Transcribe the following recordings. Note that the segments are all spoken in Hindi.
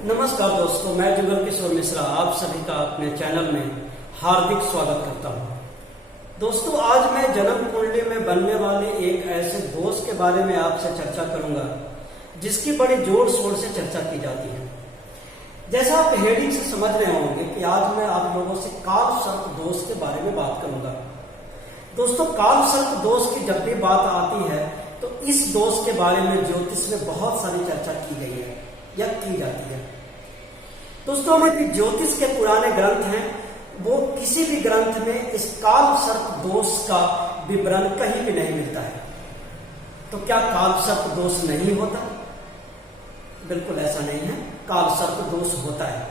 नमस्कार दोस्तों, मैं जुगल किशोर मिश्रा आप सभी का अपने चैनल में हार्दिक स्वागत करता हूं। दोस्तों, आज मैं जन्म कुंडली में बनने वाले एक ऐसे दोष के बारे में आपसे चर्चा करूंगा जिसकी बड़ी जोर शोर से चर्चा की जाती है। जैसा आप हेडिंग से समझ रहे होंगे कि आज मैं आप लोगों से काल सर्प दोष के बारे में बात करूंगा। दोस्तों, काल सर्प दोष की जब भी बात आती है तो इस दोष के बारे में ज्योतिष में बहुत सारी चर्चा की गई है या की जाती है। दोस्तों, हमें ज्योतिष के पुराने ग्रंथ हैं, वो किसी भी ग्रंथ में इस काल सर्प दोष का विवरण कहीं भी नहीं मिलता है। तो क्या काल सर्प दोष नहीं होता? बिल्कुल ऐसा नहीं है, काल सर्प दोष होता है।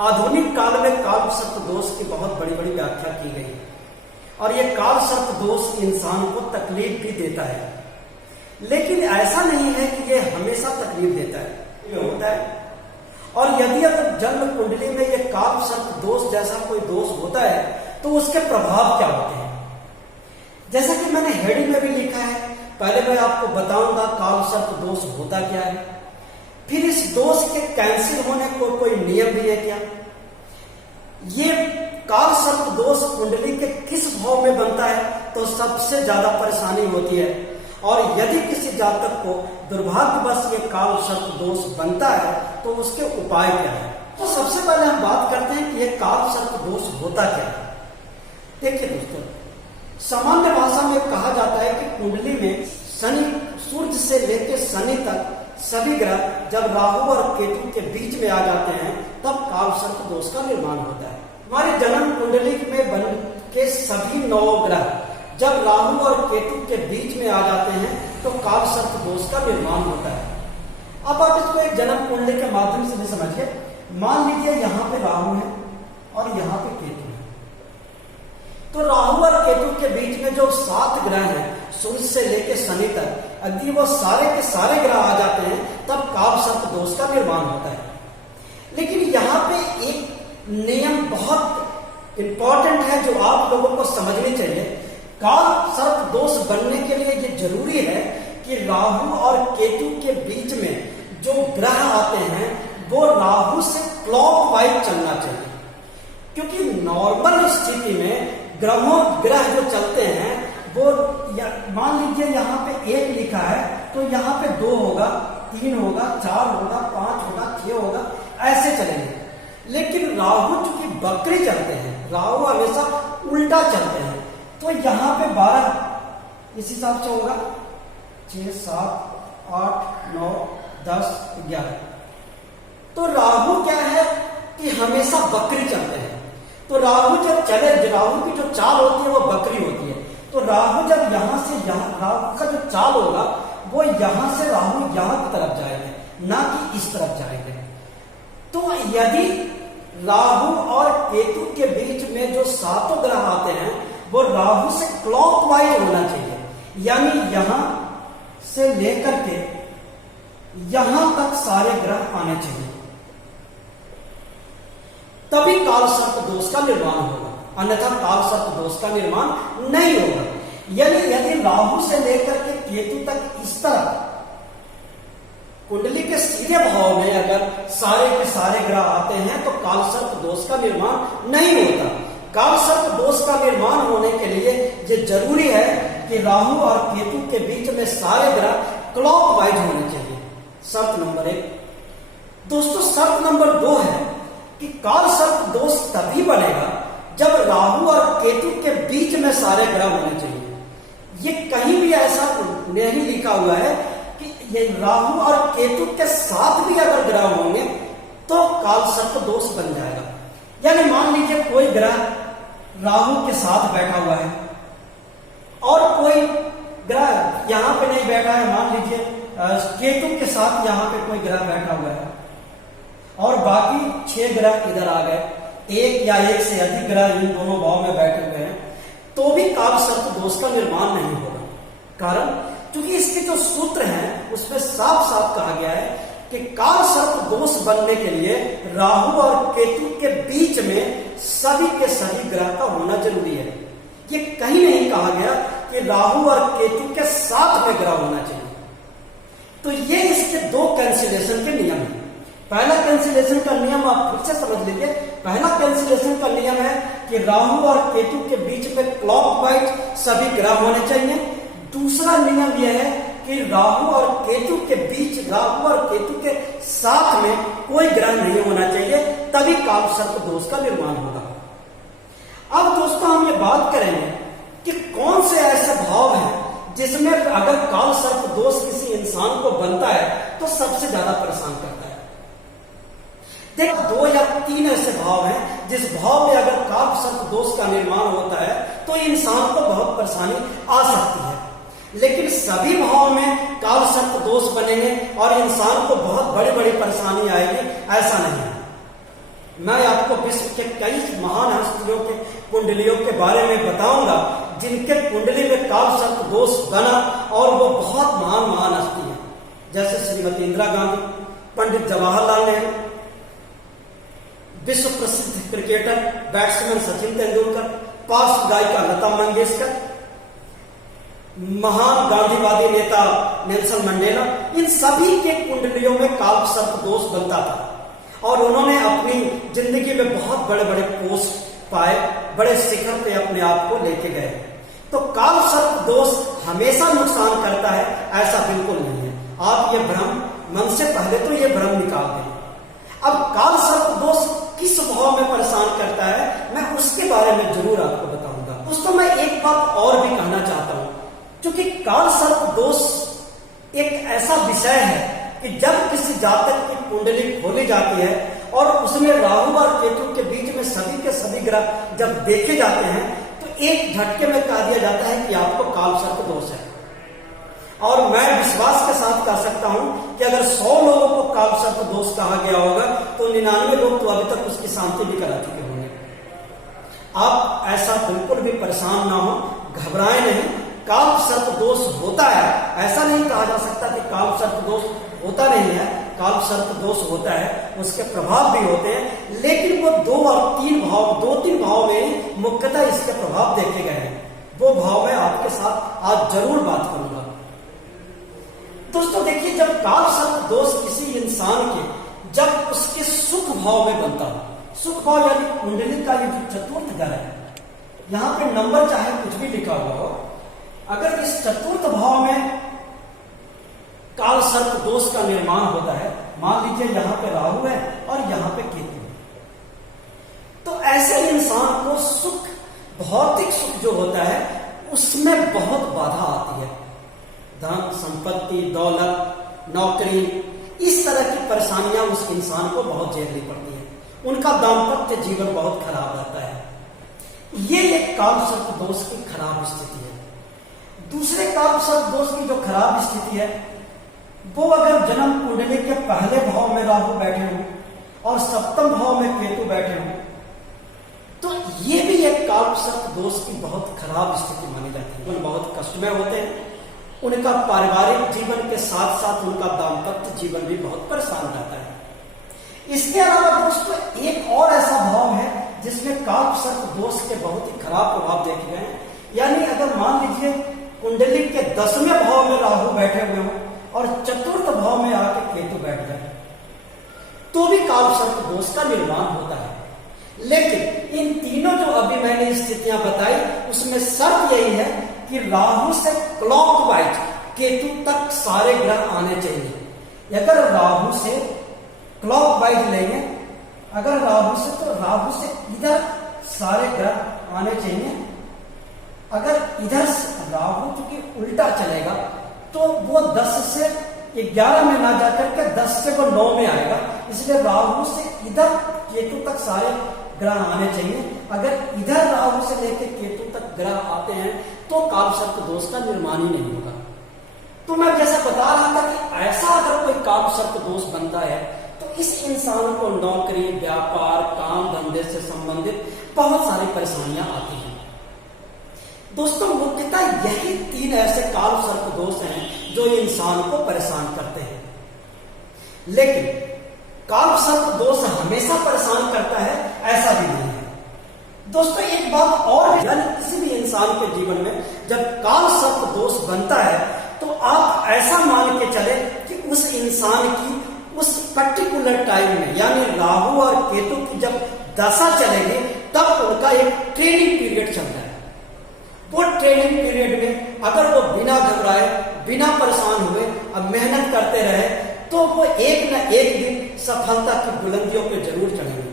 आधुनिक काल में काल सर्प दोष की बहुत बड़ी बड़ी व्याख्या की गई और ये काल सर्प दोष इंसान को तकलीफ भी देता है, लेकिन ऐसा नहीं है कि ये हमेशा तकलीफ देता है, ये होता है। और यदि अगर जन्म कुंडली में ये काल सर्प दोष जैसा कोई दोष होता है तो उसके प्रभाव क्या होते हैं? जैसा कि मैंने हेडिंग में भी लिखा है, पहले मैं आपको बताऊंगा काल सर्प दोष होता क्या है, फिर इस दोष के कैंसिल होने को कोई नियम भी है क्या, ये काल सर्प दोष कुंडली के किस भाव में बनता है तो सबसे ज्यादा परेशानी होती है, और यदि किसी जातक को दुर्भाग्यवश ये काल सर्प दोष बनता है तो उसके उपाय क्या है। तो सबसे पहले हम बात करते हैं कि ये काल सर्प दोष होता क्या है। देखिए दोस्तों, सामान्य भाषा में कहा जाता है कि कुंडली में शनि, सूर्य से लेकर शनि तक सभी ग्रह जब राहु और केतु के बीच में आ जाते हैं तब काल सर्प दोष का निर्माण होता है। हमारी जन्म कुंडली में बन के सभी 9 ग्रह जब राहु और केतु के बीच में आ जाते हैं तो काल सर्प दोष का निर्माण होता है। अब आप इसको एक जन्म कुंडली के माध्यम से भी समझिए। मान लीजिए यहाँ पे राहु है और यहाँ पे केतु है, तो राहु और केतु के बीच में जो 7 ग्रह हैं सूर्य से लेकर शनि तक, यदि वो सारे के सारे ग्रह आ जाते हैं तब काल सर्प दोष का निर्माण होता है। लेकिन यहाँ पे एक नियम बहुत इंपॉर्टेंट है जो आप लोगों को समझनी चाहिए। काल सर्प दोष बनने के लिए ये जरूरी है कि राहु और केतु के बीच में जो ग्रह आते हैं वो राहु से क्लॉकवाइज चलना चाहिए, क्योंकि नॉर्मल स्थिति में ग्रह जो चलते हैं वो मान लीजिए यहाँ पे 1 लिखा है तो यहाँ पे 2 होगा, 3 होगा, 4 होगा, 5 होगा, 6 होगा, ऐसे चलेंगे। लेकिन राहु चूंकि बकरी चलते हैं, राहु हमेशा उल्टा चलते हैं, तो यहाँ पे 12 इस हिसाब से होगा, 6, 7, 8, 9, 10, 11। तो राहु क्या है कि हमेशा बकरी चलते हैं। तो राहु जब चले, राहु की जो चाल होती है वो बकरी होती है। तो राहु जब यहाँ से यहाँ, राहु का जो चाल होगा वो यहाँ से राहु यहाँ की तरफ जाएंगे, ना कि इस तरफ जाएंगे। तो यदि राहु और केतु के बीच में जो 7 ग्रह आते हैं वो राहु से क्लॉकवाइज होना चाहिए, यानी यहां से लेकर के यहां तक सारे ग्रह आने चाहिए, तभी काल सर्प दोष का निर्माण होगा, अन्यथा काल सर्प दोष का निर्माण नहीं होगा। यदि राहु से लेकर के केतु तक इस तरह कुंडली के सीधे भाव में अगर सारे के सारे ग्रह आते हैं तो काल सर्प दोष का निर्माण नहीं होता। काल सर्प दोष का निर्माण होने के लिए ये जरूरी है कि राहु और केतु के बीच में सारे ग्रह क्लॉकवाइज होने चाहिए। शर्त नंबर 1। दोस्तों, शर्त नंबर 2 है कि काल सर्प दोष तभी बनेगा जब राहु और केतु के बीच में सारे ग्रह होने चाहिए। ये कहीं भी ऐसा नहीं लिखा हुआ है कि ये राहु और केतु के साथ भी अगर ग्रह होंगे तो काल सर्प दोष बन जाएगा। यानी मान लीजिए कोई ग्रह राहु के साथ बैठा हुआ है और कोई ग्रह यहां पे नहीं बैठा है, मान लीजिए केतु के साथ यहां पे कोई ग्रह बैठा हुआ है और बाकी 6 ग्रह इधर आ गए, 1 या 1 से अधिक ग्रह इन दोनों भाव में बैठे हुए हैं, तो भी काल सर्प दोष का निर्माण नहीं होगा। कारण क्योंकि इसके जो सूत्र हैं उसमें साफ साफ कहा गया है कि काल सर्प दोष बनने के लिए राहु और केतु के बीच में सभी के सभी ग्रह का होना जरूरी है। ये कहीं नहीं कहा गया कि राहु और केतु के साथ में ग्रह होना चाहिए। तो ये इसके 2 कैंसिलेशन के नियम हैं। पहला कैंसिलेशन का नियम आप फिर से समझ लीजिए। पहला कैंसिलेशन का नियम है कि राहु और केतु के बीच में क्लॉकवाइज सभी ग्रह होने चाहिए। दूसरा नियम यह है कि राहु और केतु के बीच, राहु और केतु के साथ में कोई ग्रह नहीं होना चाहिए, तभी काल सर्प दोष का निर्माण होगा। अब दोस्तों हम ये बात करेंगे कि कौन से ऐसे भाव हैं जिसमें अगर काल सर्प दोष किसी इंसान को बनता है तो सबसे ज्यादा परेशान करता है। देखो 2 या 3 ऐसे भाव हैं जिस भाव में अगर काल सर्प दोष का निर्माण होता है तो इंसान को बहुत परेशानी आ सकती है, लेकिन सभी भाव में काल सर्प दोष बनेंगे और इंसान को बहुत बड़ी बड़ी परेशानी आएगी, ऐसा नहीं है। मैं आपको विश्व के कई महान हस्तियों के कुंडलियों के बारे में बताऊंगा जिनके कुंडली में काल सर्प दोष बना और वो बहुत महान हस्ती है, जैसे श्रीमती इंदिरा गांधी, पंडित जवाहरलाल नेहरू, विश्व प्रसिद्ध क्रिकेटर बैट्समैन सचिन तेंदुलकर, पार्श्व गायिका लता मंगेशकर, महान गांधीवादी नेता नेल्सन मंडेला। इन सभी के कुंडलियों में काल सर्प दोष बनता था और उन्होंने अपनी जिंदगी में बहुत बड़े बड़े पोस्ट पाए, बड़े शिखर पे अपने आप को लेके गए। तो काल सर्प दोष हमेशा नुकसान करता है, ऐसा बिल्कुल नहीं है। आप ये भ्रम मन से पहले तो ये भ्रम निकाल दें। अब काल सर्प दोष किस भाव में परेशान करता है, मैं उसके बारे में जरूर आपको बताऊंगा। दोस्तों मैं एक बात और भी कहना चाहता हूं, क्योंकि काल सर्प दोष एक ऐसा विषय है कि जब किसी जातक की कुंडली खोली जाती है और उसमें राहु और केतु के बीच में सभी के सभी ग्रह जब देखे जाते हैं तो एक झटके में कह दिया जाता है कि आपको काल सर्प दोष है। और मैं विश्वास के साथ कह सकता हूं कि अगर 100 लोगों को काल सर्प दोष कहा गया होगा तो 99 लोग तो अभी तक उसकी शांति भी करा चुके होंगे। आप ऐसा बिल्कुल भी परेशान ना हो, घबराएं नहीं। काल सर्प दोष होता है, ऐसा नहीं कहा जा सकता कि काल सर्प दोष होता नहीं है। काल सर्प दोष होता है, उसके प्रभाव भी होते हैं, लेकिन वो 2 और 3 भाव, 2-3 भाव में मुख्यतः इसके प्रभाव देखे गए हैं। वो भाव मैं आपके साथ आज जरूर बात करूंगा। दोस्तों देखिए, जब काल सर्प दोष किसी इंसान के, जब उसके सुख भाव में बनता हो, सुख भाव यानी कुंडली का ये चतुर्थ घर है, यहां पे नंबर चाहे कुछ भी लिखा हुआ हो, अगर इस चतुर्थ भाव में काल सर्प दोष का निर्माण होता है, मान लीजिए यहां पे राहु है और यहां पे केतु है, तो ऐसे इंसान को सुख, भौतिक सुख जो होता है उसमें बहुत बाधा आती है। धन, संपत्ति, दौलत, नौकरी, इस तरह की परेशानियां उस इंसान को बहुत झेलनी पड़ती है। उनका दाम्पत्य जीवन बहुत खराब रहता है। ये एक काल सर्प दोष की खराब स्थिति है। दूसरे काल सर्प दोष की जो खराब स्थिति है, वो अगर जन्म कुंडली के पहले भाव में राहु बैठे हों और सप्तम भाव में केतु बैठे हों, तो ये भी एक काल सर्प दोष की बहुत खराब स्थिति मानी जाती है। बहुत कष्टमय होते हैं, उनका पारिवारिक जीवन के साथ साथ उनका दाम्पत्य जीवन भी बहुत परेशान रहता है। इसके अलावा दोस्तों एक और ऐसा भाव है जिसमें काल सर्प दोष के बहुत ही खराब प्रभाव देखे गए हैं। यानी अगर मान लीजिए कुंडली के 10वें भाव में राहु बैठे हुए हों और चतुर्थ भाव में आके केतु बैठ जाए, तो भी काल सर्प दोष का निर्माण होता है। लेकिन इन तीनों जो अभी मैंने स्थितियां बताई, उसमें शर्त यही है कि राहु से क्लॉकवाइज केतु तक सारे ग्रह आने चाहिए। अगर राहु से क्लॉकवाइज लेंगे, अगर राहु से, तो राहु से इधर सारे ग्रह आने चाहिए। अगर इधर राहु चूंकि उल्टा चलेगा तो वो 10 से 11 में ना जाकर के 10 से वो 9 में आएगा, इसलिए राहु से इधर केतु तक सारे ग्रह आने चाहिए। अगर इधर राहु से लेकर केतु तक ग्रह आते हैं तो काल सर्प दोष का निर्माण ही नहीं होगा। तो मैं जैसा बता रहा था कि ऐसा अगर कोई काल सर्प दोष बनता है तो इस इंसान को नौकरी, व्यापार, काम धंधे से संबंधित बहुत सारी परेशानियां आती हैं। दोस्तों मुख्यतः यही 3 ऐसे काल सर्प दोष हैं जो इंसान को परेशान करते हैं। लेकिन काल सर्प दोष हमेशा परेशान करता है, ऐसा भी नहीं है। दोस्तों एक बात और है, यानी किसी भी इंसान के जीवन में जब काल सर्प दोष बनता है तो आप ऐसा मान के चले कि उस इंसान की उस पर्टिकुलर टाइम में, यानी राहु और केतु की जब दशा चलेगी, तब उनका एक ट्रेनिंग पीरियड चलता है। वो ट्रेनिंग पीरियड में अगर वो बिना घबराए, बिना परेशान हुए अब मेहनत करते रहे, तो वो एक न एक दिन सफलता की बुलंदियों पे जरूर चढ़ेंगे।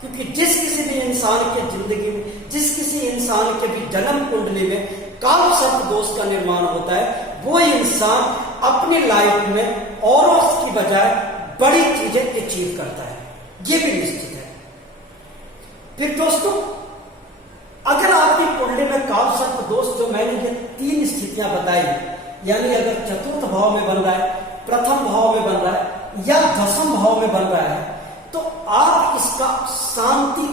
क्योंकि जिस किसी भी इंसान के जिंदगी में, जिस किसी इंसान के भी जन्म कुंडली में काल सर्प दोष का निर्माण होता है, वो इंसान अपनी लाइफ में औरों की बजाय बड़ी चीजें अचीव करता है, ये भी निश्चित है। फिर दोस्तों, अगर आपकी कुंडली में काल सर्प दोष, जो मैंने ये 3 स्थितियां बताई, यानी अगर चतुर्थ भाव में बन रहा है, प्रथम भाव में बन रहा है या दशम भाव में बन रहा है, तो आप इसका शांति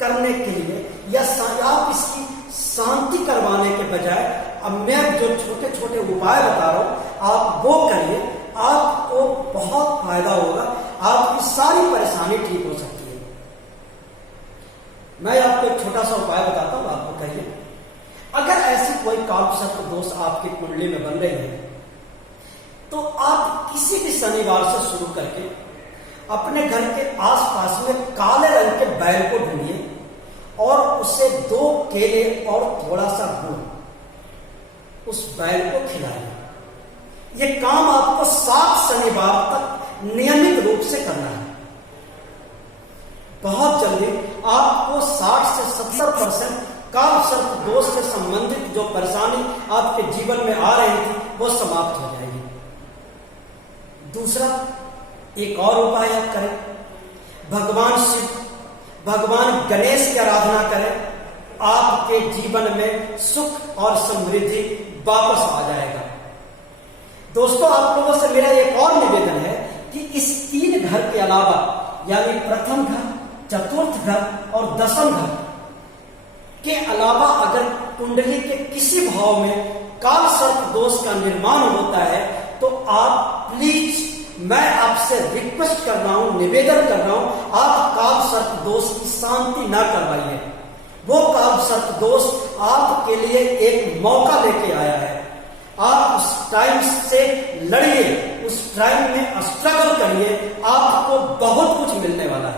करने के लिए या आप इसकी शांति करवाने के बजाय, अब मैं जो छोटे छोटे उपाय बता रहा हूं आप वो करिए, आपको बहुत फायदा होगा, आपकी सारी परेशानी ठीक हो सकती है। मैं आपको एक छोटा सा उपाय बताता हूं, आपको करिए। अगर ऐसी कोई काल सर्प दोष आपकी कुंडली में बन रही है, तो आप किसी भी शनिवार से शुरू करके अपने घर के आसपास में काले रंग के बैल को ढूंढिए और उसे 2 केले और थोड़ा सा गुड़ उस बैल को खिलाइए। ये काम आपको 7 शनिवार तक नियमित रूप से करना है। बहुत जल्दी आपको 60 से 70% काल सर्प दोष से संबंधित जो परेशानी आपके जीवन में आ रही थी, वो समाप्त हो जाएगी। दूसरा, एक और उपाय आप करें, भगवान शिव, भगवान गणेश की आराधना करें, आपके जीवन में सुख और समृद्धि वापस आ जाएगा। दोस्तों, आप लोगों से मेरा एक और निवेदन है कि इस 3 घर के अलावा, यानी प्रथम घर, चतुर्थ घर और दशम घर के अलावा, अगर कुंडली के किसी भाव में काल सर्प दोष का निर्माण होता है, तो आप प्लीज, मैं आपसे रिक्वेस्ट कर रहा हूं, निवेदन कर रहा हूं, आप काल सर्प दोष की शांति ना करवाइए। वो काल सर्प दोष आपके लिए एक मौका लेके आया है। आप उस टाइम से लड़िए, उस टाइम में स्ट्रगल करिए, आपको बहुत कुछ मिलने वाला है।